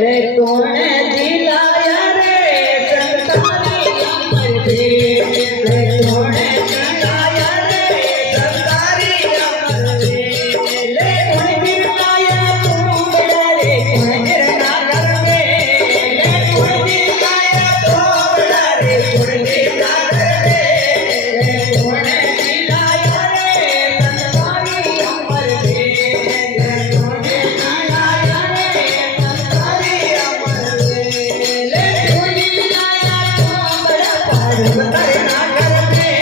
रे कोण दिलाया रे संतारी अमर रे कोण दिलाया रे संतारी अमर रे कोण दिलाया तोबड़ा रे कोण गिरना घर में कोण दिलाया तोबड़ा रे कोण गिरना घर में कोण दिलाया रे संतारी अमर रे कोण दिलाया रे संतारी अमर रे कोण दिलाया तोबड़ा पार करना घर में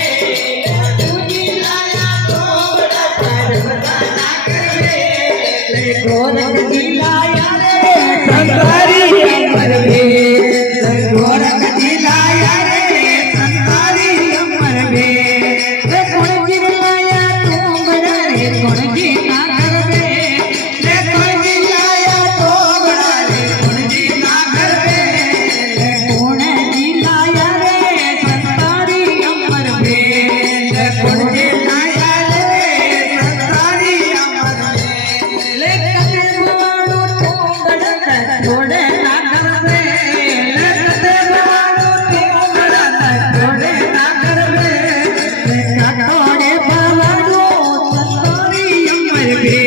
कोण दिलाया तोबड़ा पार करना घर में कोण दिलाया रे संतारी अमर रे कोण दिलाया रे संतारी अमर रे कोण दिलाया तोबड़ा रे कोण जीना घर में कोण दिलाया तोबड़ा रे कोण जीना घर में कोण दिलाया रे संतारी अमर रे कोण दिलाया रे संतारी अमर रे कते बाड़ो तोबड़ा छोड़े ना घर में कते बाड़ो तोबड़ा छोड़े ना घर में कटोरे बाड़ो संतारी अमर रे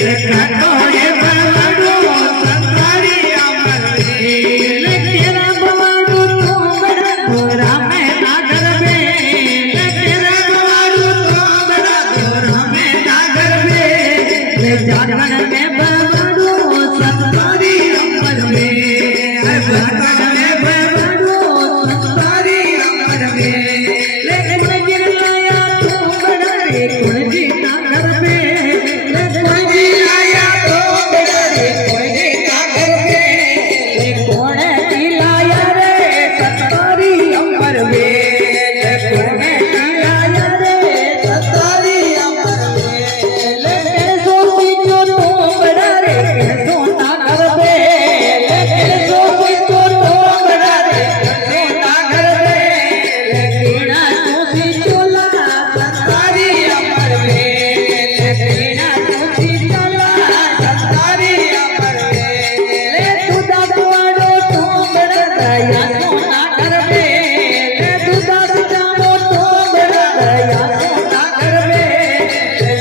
कटोरे बाड़ो संतारी अमर रे तेरा बाड़ो तोबड़ा तोरा में ना घर में तेरा बाड़ो तोबड़ा तोरा में ना घर में जागरण में बाड़ो संतारी अमर रे जागरण में बाड़ो संतारी अमर रे कोण गिरलाया तोबड़ा रे कोण जीना घर में कोण दिलाया तोबड़ा रे कोण जीना घर में कोण दिलाया रे संतारी अमर रे कोण दिलाया रे संतारी अमर रे सोची जो तोबड़ा रे सोना घर में सोची जो तोबड़ा रे सोना घर में कीड़ा सोची चोला संतारी अमर रे कीड़ा सोची चोला संतारी अमर रे तुदा बाड़ो तोबड़ा दया सोना घर में तुदा जामो तोबड़ा दया सोना घर में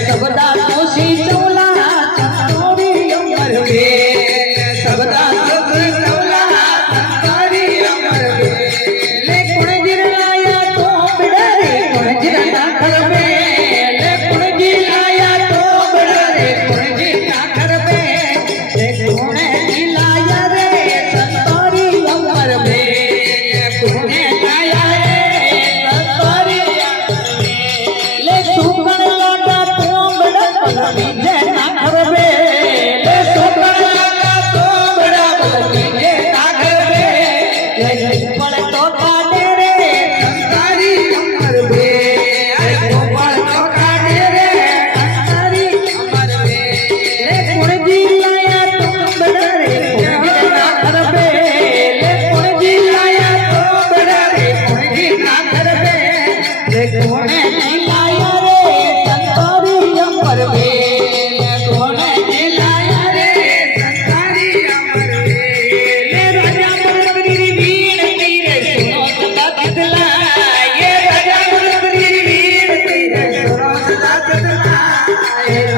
सबदा सोची चोला संतारी अमर रे सबदा सोची चोला संतारी अमर रे कोण गिरलाया तोबड़ा रे कोण गिरना घर में कोण दिलाया तोबड़ा रे कोण जीना घर में कोण दिलाया रे संतारी अमर रे कोण दिलाया रे संतारी अमर रे सुकण लागा तोबड़ा पलवी जेना घर में सुकण लागा तोबड़ा पलवी जेना घर में गोपाल तो काटे रे संतारी अमर रे गोपाल तो काटे रे संतारी अमर रे कोण दिलाया तोबड़ा रे कोण जीना घर में कोण दिलाया तोबड़ा रे कोण जीना घर में कोण दिलाया रे संतारी अमर रे कोण दिलाया रे संतारी अमर रे राजा मुरली वीण तीरे सुनो सदा बदला ये राजा मुरली वीण तीरे सुनो सदा बदला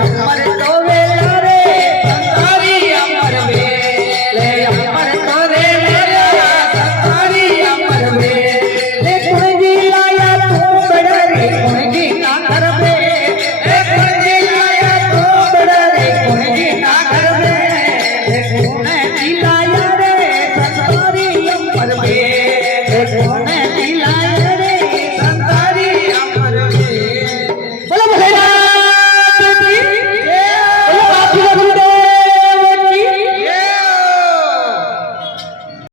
अमर तो वेला रे संतारी अमर रे अमर तो वेला संतारी अमर रे कोण दिलाया तोबड़ा रे कोण जीना घर में कोण दिलाया तोबड़ा रे कोण जीना घर में कोण दिलाया